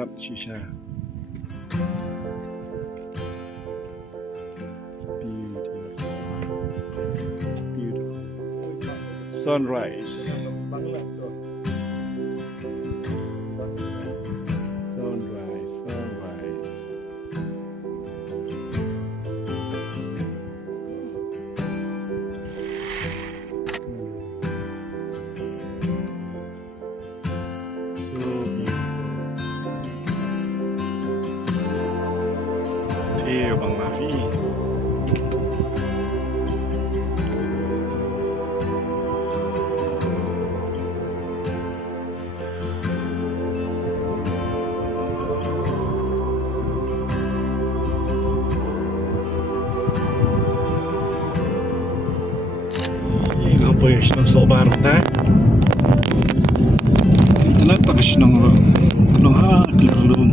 not shisha. Beautiful. Sunrise. Sunrise. Theo bằng lá phi. Apa yang senang sobar tak? Itulah tak senang kenang kelelum.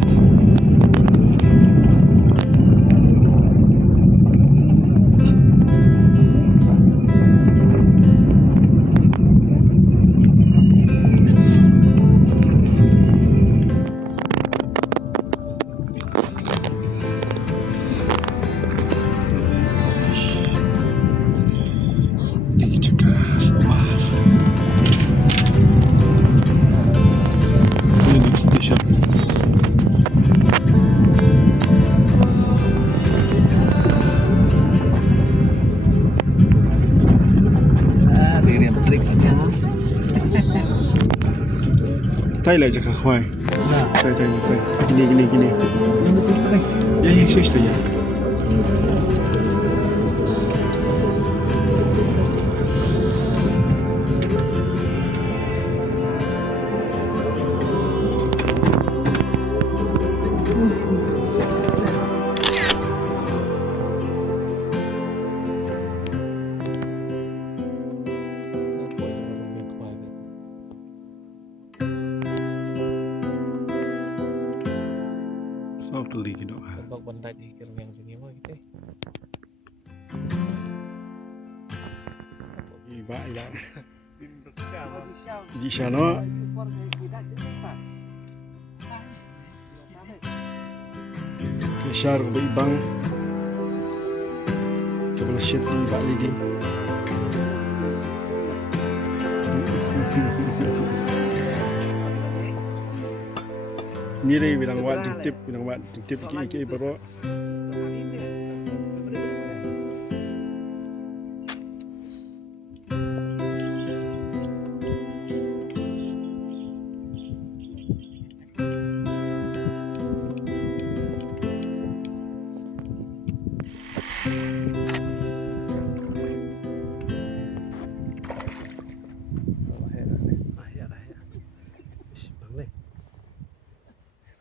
Tay lại cho khá khoai. Tay. Gini. Ya, saja. Sao teli gitu ah. Bak bandai di kirim yang sini mah gitu. Iba ya. Di sana Syar beibang coba shit di Bali di. Mire bilang wat tip iki bro.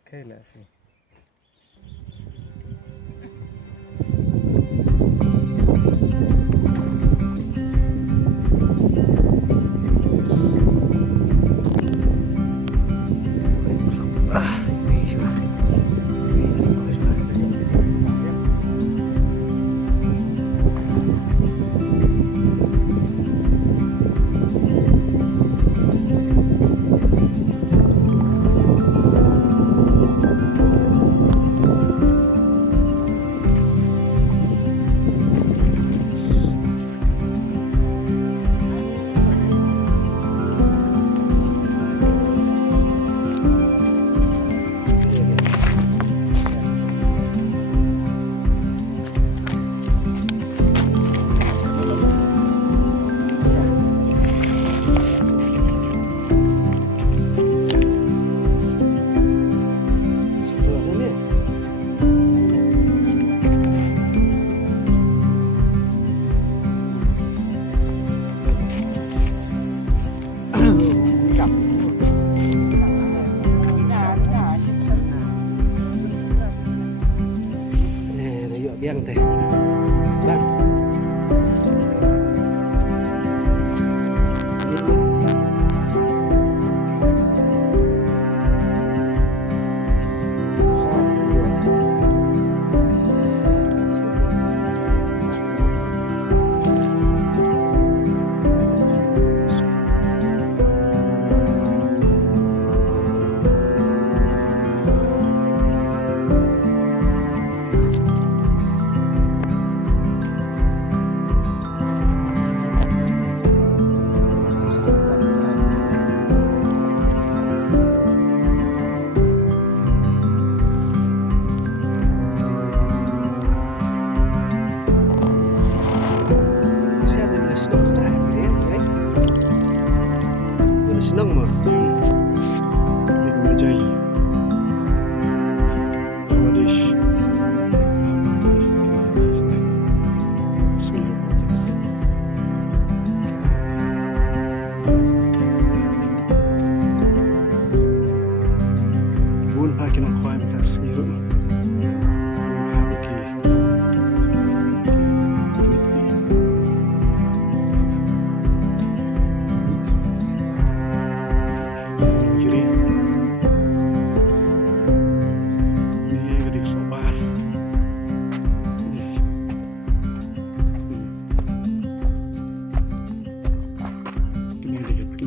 Kayla sih. biang teh. Bang.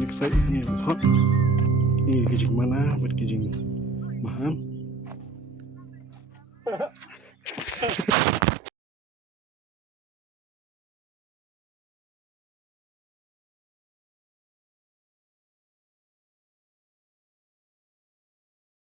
excited ni hot ni kijing mana buat kijing maham